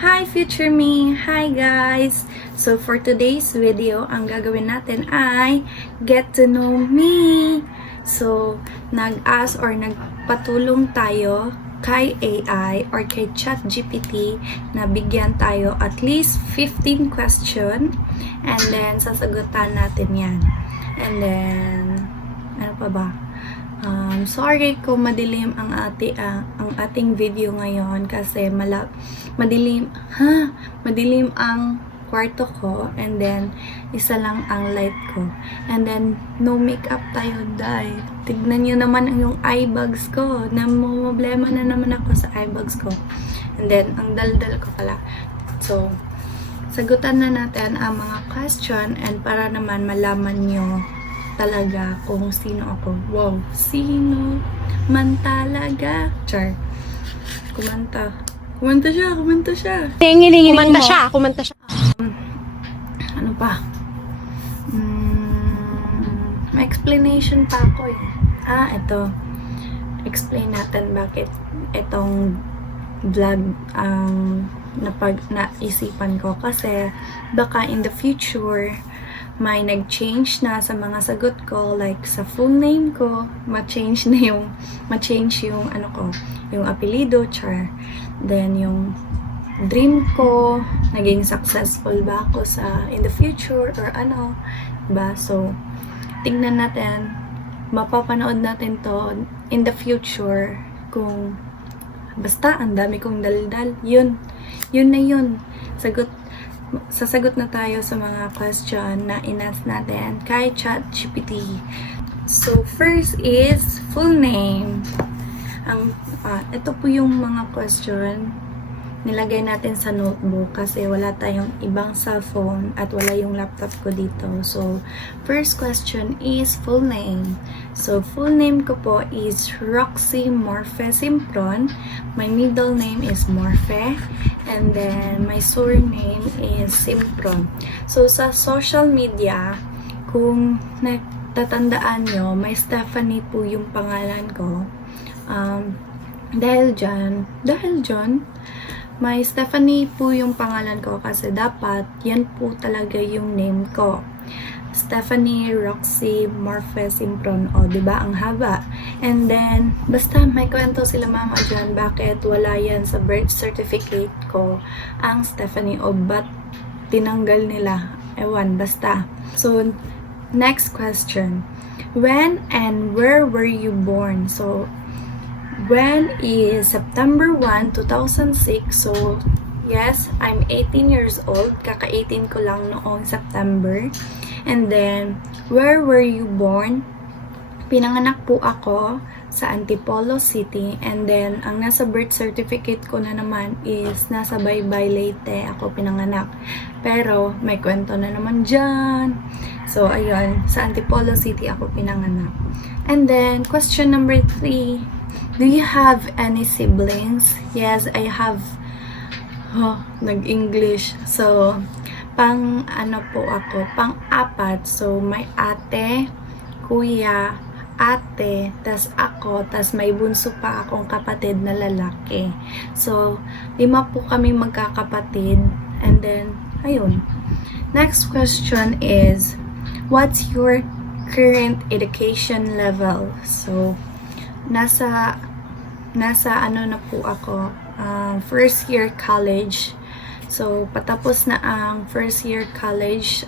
Hi future me! Hi guys! So for today's video, ang gagawin natin ay get to know me! So nag-ask or nagpatulong tayo kay AI or kay ChatGPT na bigyan tayo at least 15 question and then sasagutan natin yan. And then, ano pa ba? Sorry kung madilim ang ating video ngayon kasi madilim ang kwarto ko and then isa lang ang light ko. And then no makeup tayo dahil tignan nyo naman yung eye bags ko. Problema na naman ako sa eye bags ko. And then ang daldal ko pala. So sagutan na natin ang mga question and para naman malaman nyo talaga kung sino ako. Wow, sino man talaga. Char. Kumanta siya. Kumanta siya. Ano pa? May explanation pa ako eh. Ito. Explain natin bakit itong vlog ang naisipan ko. Kasi baka in the future may nag-change na sa mga sagot ko, like sa full name ko, ma-change yung ano ko, yung apelido, char. Then yung dream ko, naging successful ba ako in the future or ano, ba? So tingnan natin, mapapanood natin to in the future kung basta ang dami kong daldal, yun na yun. Sasagot na tayo sa mga question na in-ask natin kay ChatGPT. So, first is full name. Ito po yung mga question nilagay natin sa notebook kasi wala tayong ibang cellphone at wala yung laptop ko dito. So, first question is full name. So, full name ko po is Roxy Morfe Simpron. My middle name is Morfe. And then, my surname is Simpron. So, sa social media, kung natatandaan nyo, may Stephanie po yung pangalan ko. Dahil dyan, may Stephanie po yung pangalan ko kasi dapat yan po talaga yung name ko. Stephanie Roxy Morfe Simpron. O, diba? Ang haba. And then, basta may kwento sila mama dyan bakit wala yan sa birth certificate ko ang Stephanie o ba't tinanggal nila. Ewan, basta. So, next question. When and where were you born? So, when is September 1, 2006. So, yes, I'm 18 years old. Kaka-18 ko lang noong September. And then, where were you born? Pinanganak po ako sa Antipolo City. And then, ang nasa birth certificate ko na naman is nasa Baybay, Leyte ako pinanganak. Pero, may kwento na naman dyan. So, ayun, sa Antipolo City ako pinanganak. And then, question number 3. Do you have any siblings? Yes, I have. Nag-English. So, pang-apat. So, may ate, kuya, ate, tas ako, tas may bunso pa akong kapatid na lalaki. So, 5 po kami magkakapatid. And then, ayun. Next question is, what's your current education level? So, nasa ano na po ako, first year college. So, patapos na ang first year college.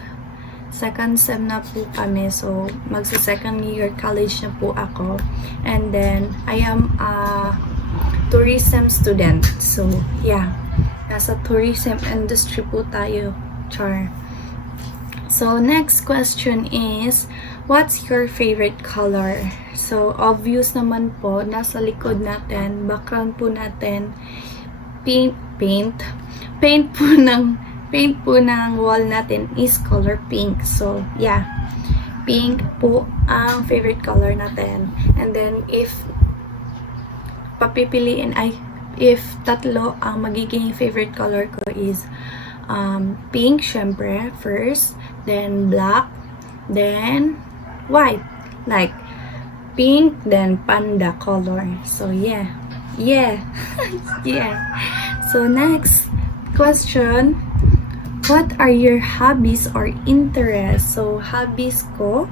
Second sem na po kami. So, magsa second year college na po ako. And then, I am a tourism student. So, yeah. Nasa tourism industry po tayo. Char. So, next question is, what's your favorite color? So, obvious naman po, nasa likod natin, background po natin, paint po ng wall natin is color pink. So, yeah, pink po ang favorite color natin. And then, if tatlo ang magiging favorite color ko is pink, syempre, first, then black, then white, like pink, then panda color. So yeah. Yeah. So next question, what are your hobbies or interests? So, hobbies ko,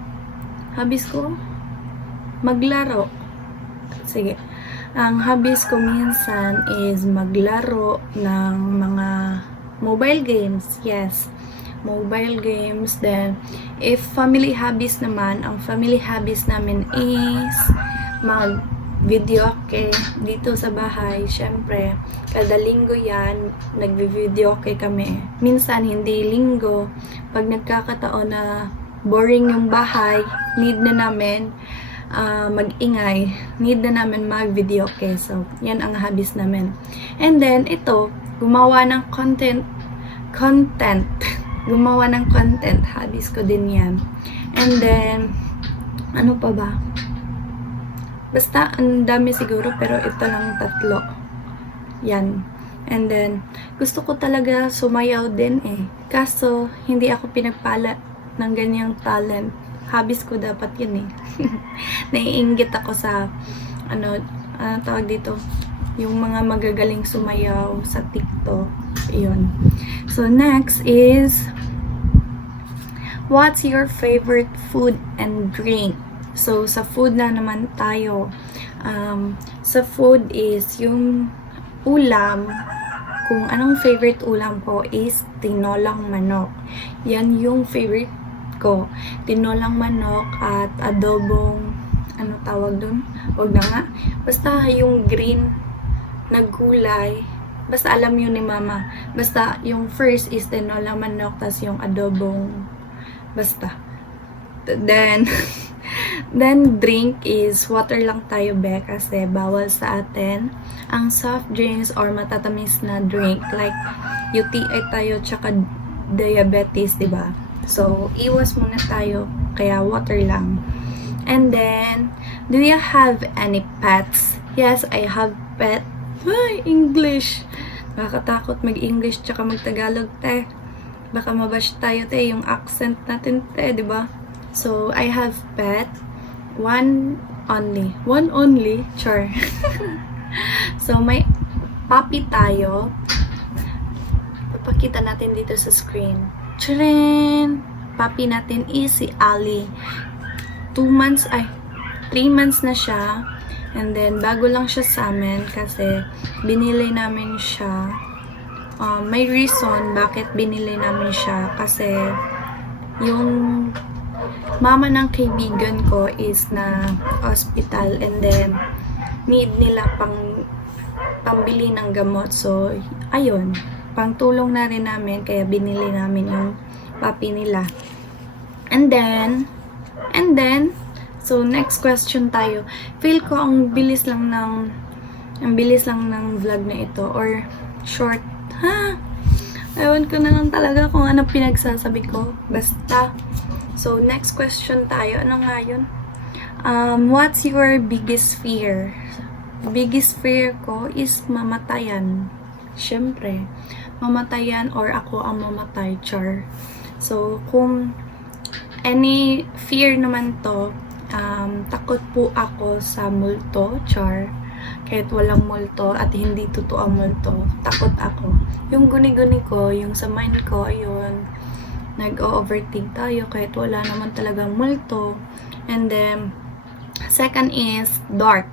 maglaro. Sige. Ang hobbies ko minsan is maglaro ng mga mobile games. Yes, mobile games. Then, if family hobbies naman, ang family hobbies namin is mag-videoke dito sa bahay. Syempre, kada linggo yan, nagvi-videoke kami. Minsan, hindi linggo. Pag nagkakataon na boring yung bahay, need na namin mag-ingay, need na namin mag-videoke. So, yan ang hobbies namin. And then, ito, gumawa ng content. Gumawa ng content. Hobbies ko din yan. And then, ano pa ba? Basta, ang dami siguro, pero ito lang 3. Yan. And then, gusto ko talaga sumayaw din eh. Kaso, hindi ako pinagpala ng ganyang talent. Hobbies ko dapat yun eh. Naiinggit ako sa, tawag dito, yung mga magagaling sumayaw sa TikTok. Yun. So, next is, what's your favorite food and drink? So, sa food na naman tayo. Sa food is yung ulam. Kung anong favorite ulam ko is tinolang manok. Yan yung favorite ko. Tinolang manok at adobong, ano tawag dun? Wag na nga. Basta yung green na gulay. Basta alam yun ni mama. Basta yung first is tinolang manok, tas yung adobong, basta. Then, drink is water lang tayo be kasi bawal sa atin ang soft drinks or matatamis na drink like UTI tayo tsaka diabetes, diba? So, iwas muna tayo kaya water lang. And then, do you have any pets? Yes, I have pet. Ay, English! Nakakatakot mag-English tsaka mag-Tagalog, te. Baka mabash tayo, te, yung accent natin, te, diba? So, I have pet. One only. Char. So, may puppy tayo. Papakita natin dito sa screen. Tcharan! Puppy natin is si Ali. 3 months na siya. And then, bago lang siya sa amin kasi binili namin siya. May reason bakit binili namin siya kasi yung mama ng kaibigan ko is na hospital and then need nila pambili ng gamot. So, ayun. Pangtulong na rin namin kaya binili namin yung puppy nila. And then, so next question tayo. Feel ko ang bilis lang ng vlog na ito or short. Ewan ko na lang talaga kung ano pinagsasabi ko. Basta. So, next question tayo. Ano nga yun? What's your biggest fear? Biggest fear ko is mamatayan. Siyempre, mamatayan or ako ang mamatay, char. So, kung any fear naman to, takot po ako sa multo, char. Kahit walang multo at hindi totoo ang multo, takot ako. Yung guni-guni ko, yung sa mind ko, ayun, nag-overthink tayo kahit wala naman talagang multo. And then, second is dark.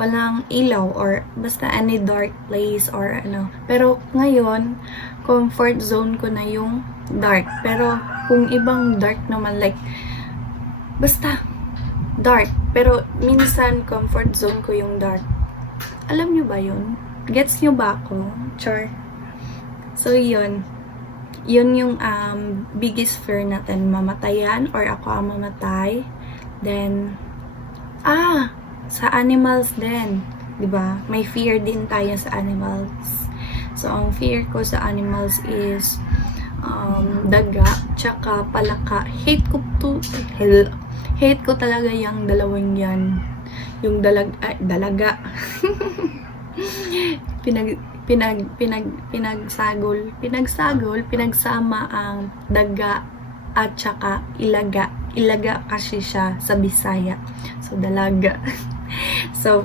Walang ilaw or basta any dark place or ano. Pero ngayon, comfort zone ko na yung dark. Pero kung ibang dark naman, like, basta dark. Pero minsan, comfort zone ko yung dark. Alam nyo ba yun? Gets nyo ba ako? Char. So, yun. Yun yung biggest fear natin. Mamatayan or ako ang mamatay. Then, sa animals din. Diba? May fear din tayo sa animals. So, ang fear ko sa animals is daga, tsaka palaka. Hate ko talaga yung dalawang yan. Yung dalaga. Pinagsama ang daga at tsaka ilaga. Ilaga kasi siya sa Bisaya. So, dalaga. So,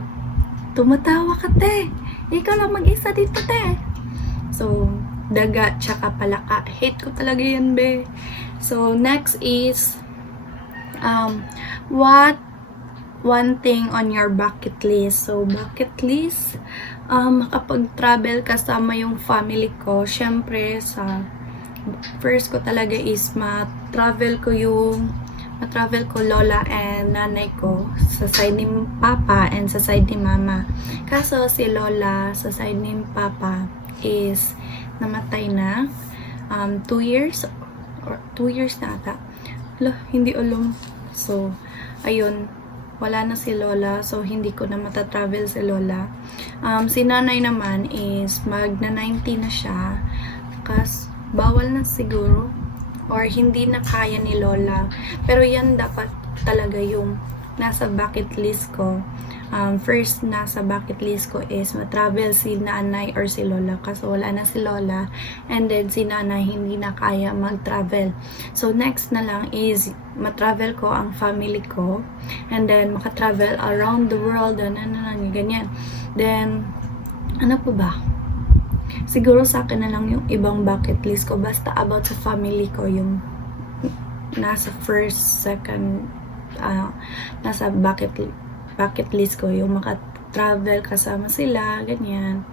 tumatawa ka, te. Ikaw lang mag-isa dito, te. So, daga tsaka palaka. Hate ko talaga yan, be. So, next is, what one thing on your bucket list? So, bucket list, makapag-travel kasama yung family ko. Syempre, first ko talaga is matravel ko lola and nanay ko sa side ni papa and sa side ni mama. Kaso si lola sa side ni papa is namatay na 2 years or 2 years na ata. Hindi alam. So, ayun, wala na si lola, so hindi ko na matatravel si lola. Si nanay naman is magna 90 na siya, kas bawal na siguro or hindi na kaya ni lola, pero yan dapat talaga yung nasa bucket list ko. First nasa bucket list ko is matravel si nanay or si lola, kasi wala na si lola, and then si nanay hindi na kaya mag-travel. So next na lang is matravel ko ang family ko, and then makatravel around the world, ganyan. Then ano pa ba? Siguro sa akin na lang yung ibang bucket list ko, basta about sa family ko, yung nasa first, second, nasa bucket list ko, yung maka-travel kasama sila, ganyan.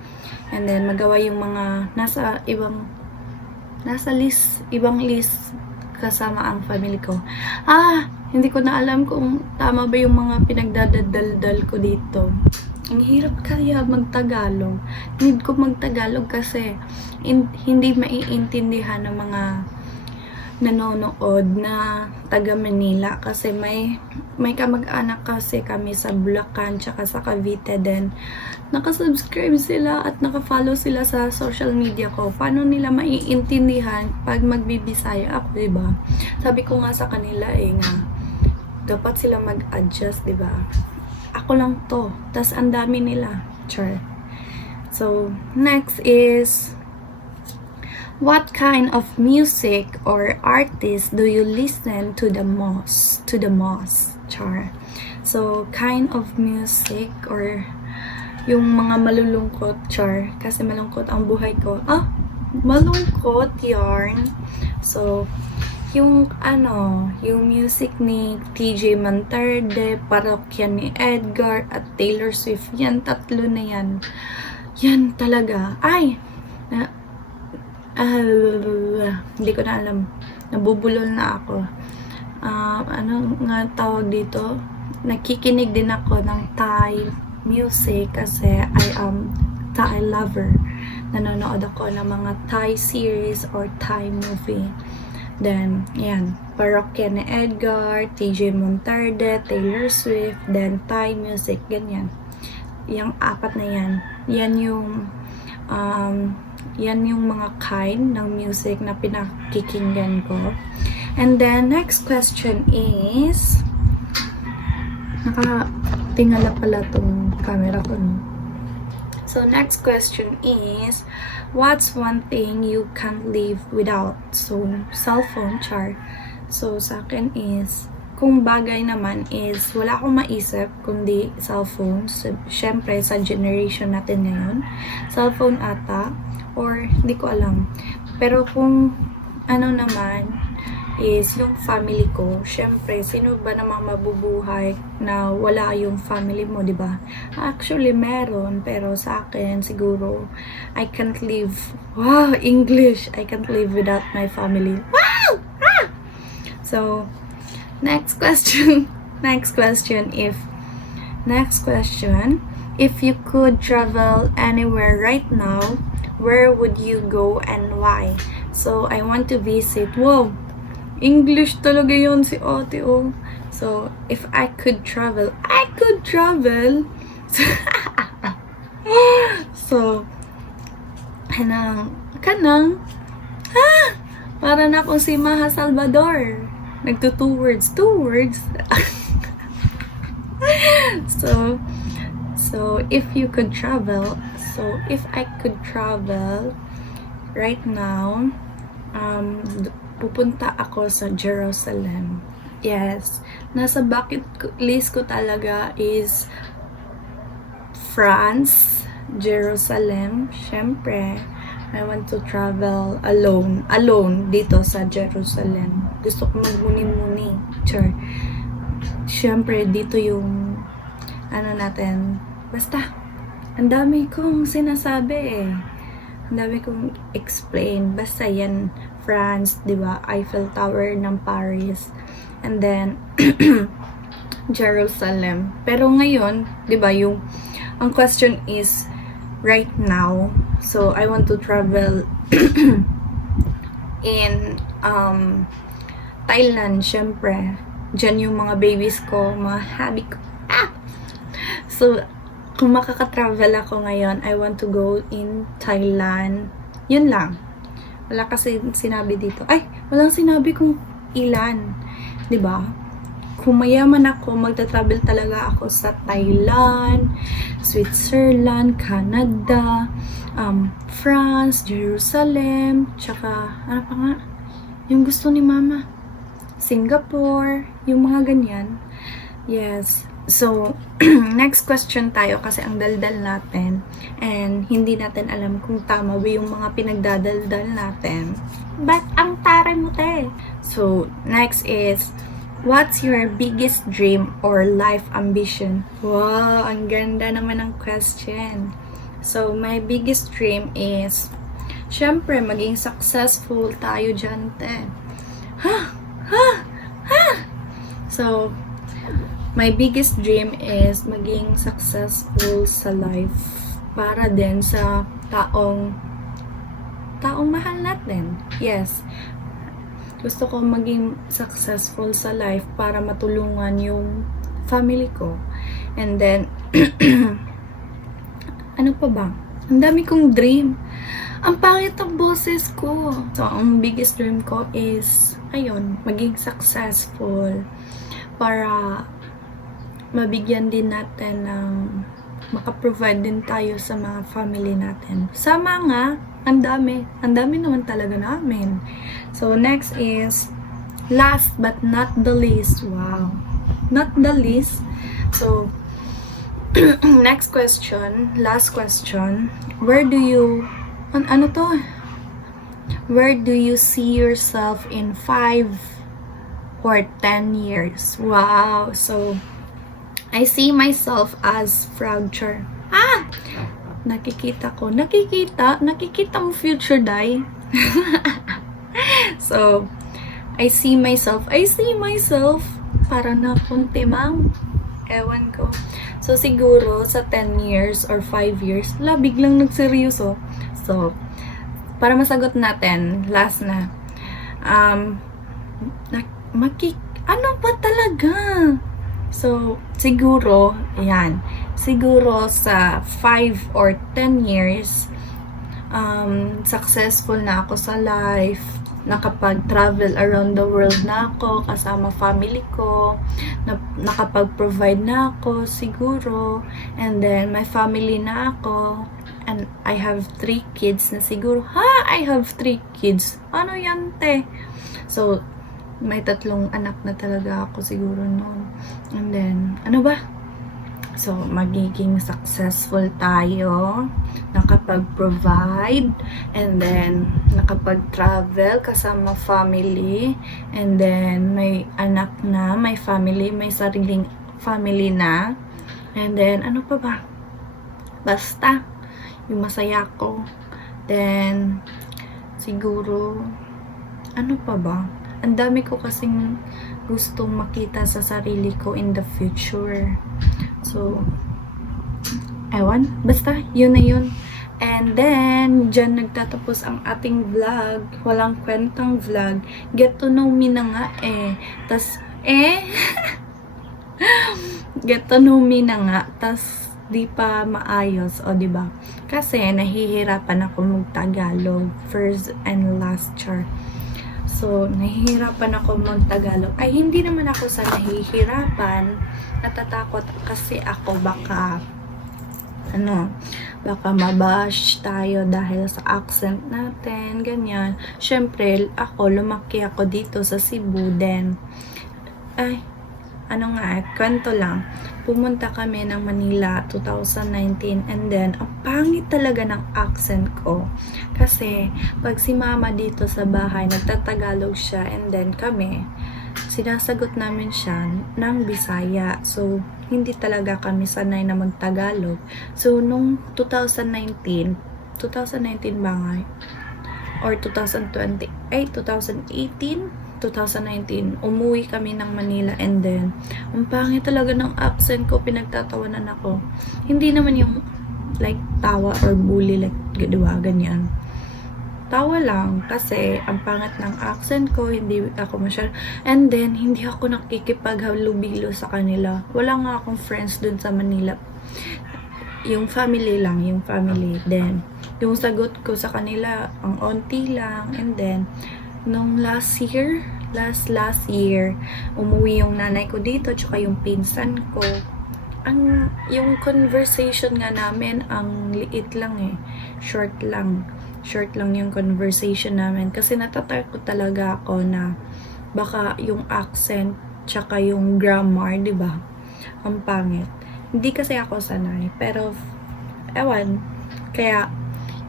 And then magawa yung mga ibang list kasama ang family ko. Hindi ko na alam kung tama ba yung mga pinagdadaldal ko dito. Ang hirap kaya magtagalog. Need ko magtagalog kasi hindi maiintindihan ng mga nanonood na taga Manila, kasi may kamag-anak kasi kami sa Bulacan tsaka sa Cavite, then nakasubscribe sila at nakafollow sila sa social media ko. Paano nila maiintindihan pag magbibisaya ako, diba? Sabi ko nga sa kanila nga dapat sila mag-adjust, diba? Ako lang to, tas ang dami nila. Char. So next is, what kind of music or artist do you listen to the most? Char. So, kind of music or yung mga malulungkot, char. Kasi malungkot ang buhay ko. Malungkot, yarn. So, yung music ni TJ Monterde, Parokya ni Edgar, at Taylor Swift. Yan, tatlo na yan. Yan talaga. Hindi ko na alam. Nabubulol na ako. Ano nga tawag dito? Nakikinig din ako ng Thai music kasi I am Thai lover. Nanonood ako ng mga Thai series or Thai movie. Then, yan. Parokya ni Edgar, TJ Monterde, Taylor Swift, then Thai music. Ganyan. Yung apat na yan. Yan yung mga kind ng music na pinakikinggan ko. And then, next question is, nakatingala pala tong camera ko, no? So, next question is, what's one thing you can't live without? So, cellphone, char. So, sa akin is, kung bagay naman is, wala akong maisip kundi cellphone. So, syempre, sa generation natin ngayon, cellphone ata, or hindi ko alam. Pero kung ano naman is yung family ko, syempre, sino ba namang mabubuhay na wala yung family mo, di ba? Actually, meron, pero sa akin, siguro, I can't live, English, I can't live without my family. Wow! So, next question, if you could travel anywhere right now, where would you go and why? So, I want to visit, English talaga yun si ate, oh. So, if I could travel. So, kanang, para na akong si Maha Salvador. Nagto two words. So, if you could travel, if I could travel right now, pupunta ako sa Jerusalem. Yes. Nasa bucket list ko talaga is France, Jerusalem, syempre. I want to travel alone. Alone dito sa Jerusalem. Gusto ko magmuni-muni. Sure. Siyempre, dito yung ano natin. Basta, ang dami kong sinasabi eh. Ang dami kong explain. Basta yan, France, di ba? Eiffel Tower ng Paris. And then, Jerusalem. Pero ngayon, di ba, ang question is, right now, so I want to travel in Thailand, syempre. Diyan yung mga babies ko, mga hubby ko. So, kung makaka-travel ako ngayon, I want to go in Thailand. Yun lang. Wala kasi sinabi dito. Ay, walang sinabi kung ilan. 'Di ba? Kung mayaman ako, magta-travel talaga ako sa Thailand, Switzerland, Canada, France, Jerusalem, tsaka, ano pa nga? Yung gusto ni Mama. Singapore, yung mga ganyan. Yes. So, next question tayo kasi ang daldal natin and hindi natin alam kung tama ba yung mga pinagdadaldal natin. But ang taray mo te. So, next is, what's your biggest dream or life ambition? Wow, ang ganda naman ng question. So, my biggest dream is, syempre, maging successful tayo dyan, te. So, my biggest dream is maging successful sa life para din sa taong mahal natin. Yes. Gusto ko maging successful sa life para matulungan yung family ko. And then, ano pa ba? Ang dami kong dream. Ang pangit ang boses ko. So, ang biggest dream ko is, ayun, maging successful para mabigyan din natin ng maka-provide din tayo sa mga family natin. Sama nga, ang dami naman talaga namin. So, next is, last but not the least. Wow. Not the least. So, next question, last question. Where do you see yourself in 5 or 10 years? Wow. So, I see myself as fracture. Nakikita mo future, Day. So, I see myself para na kuntimang ewan ko. So, siguro sa 10 years or 5 years, biglang nagseryoso. So, para masagot natin, last na. Ano ba talaga? So, siguro sa 5 or 10 years, successful na ako sa life, nakapag-travel around the world na ako, kasama family ko, nakapag-provide na ako, siguro, and then may family na ako, and I have 3 kids na siguro. I have 3 kids. Ano yan, te? So, may 3 anak na talaga ako siguro noon. And then, ano ba? So, magiging successful tayo, nakapag-provide, and then, nakapag-travel kasama family, and then, may anak na, may family, may sariling family na, and then, ano pa ba? Basta, yung masaya ko. Then, siguro, ano pa ba? Ang dami ko kasing gustong makita sa sarili ko in the future. So, ewan. Basta, yun na yun. And then, dyan nagtatapos ang ating vlog. Walang kwentang vlog. Get to know me na nga eh. Tas, get to know me na nga. Tas, di pa maayos. O, diba? Kasi, nahihirapan ako mag-Tagalog. First and last chart. So, nahihirapan ako mag-Tagalog. Ay, hindi naman ako sa nahihirapan. Natatakot kasi ako baka mabash tayo dahil sa accent natin, ganyan. Syempre, lumaki ako dito sa Cebu, then, ano nga, kwento lang. Pumunta kami ng Manila 2019 and then, ang pangit talaga ng accent ko. Kasi, pag si mama dito sa bahay, nagtatagalog siya and then kami, sinasagot namin siya ng Bisaya. So, hindi talaga kami sanay na magtagalog. So, nung 2019 ba nga? Or 2020, 2019, umuwi kami ng Manila and then, ang pangit talaga ng accent ko, pinagtatawanan ako. Hindi naman yung like tawa or bully, like diba, ganyan. Tawa lang kasi ang pangit ng accent ko, hindi ako masyal. And then, hindi ako nakikipaghalubilo sa kanila. Wala nga akong friends dun sa Manila. Yung family lang, yung family. Then, yung sagot ko sa kanila, ang onti lang. And then, nung last year, umuwi yung nanay ko dito, tsaka yung pinsan ko. Yung conversation nga namin, ang liit lang eh. Short lang yung conversation namin. Kasi natatakot talaga ako na baka yung accent, tsaka yung grammar, diba? Ang pangit. Hindi kasi ako sanay. Pero, ewan. Kaya,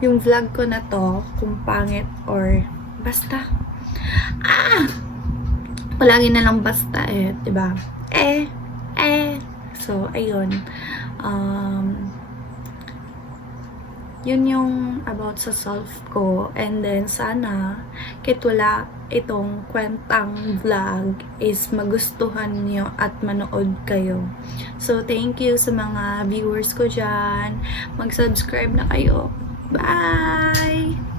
yung vlog ko na to, kung pangit or basta. Palagi na lang basta eh, diba? So, ayun. Yun yung about sa self ko. And then, sana, kahit wala itong kwentang vlog, is magustuhan niyo at manood kayo. So, thank you sa mga viewers ko dyan. Mag-subscribe na kayo. Bye!